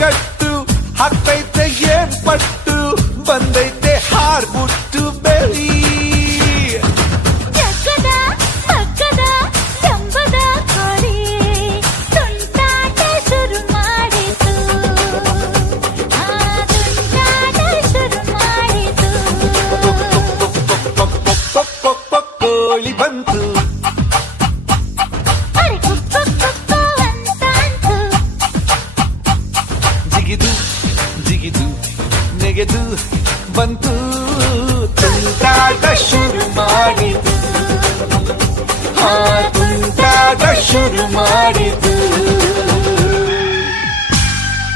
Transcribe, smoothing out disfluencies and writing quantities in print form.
ಕಟ್ಟು ಹಾಕ್ತೈತೆ ಏನ್ ಪಟ್ಟು ಬಂದೈತೆ ಹಾರ್ಬಿಟ್ಟು ಬೆಳಿ ಜಗ್ಗದ ಮಗ್ಗದ ಜಂಬದ ಕೋಳಿ ತುಂಟಾಟ ಶುರು ಮಾಡಿತು ತುಂಟಾಟ ಶುರು ಮಾಡಿತು ಕೋಳಿ ಬಂತು ಅರೆ ಕುಕ್ಕು ಕುಕ್ಕು ಅಂತಾಂತು ಜಿಗಿದು ಜಿಗಿದು ನೆಗೆದು ಬಂತು ತುಂಟಾಟ ಶುರು ಮಾಡಿತು ತುಂಟಾಟ ಶುರು ಮಾಡಿತು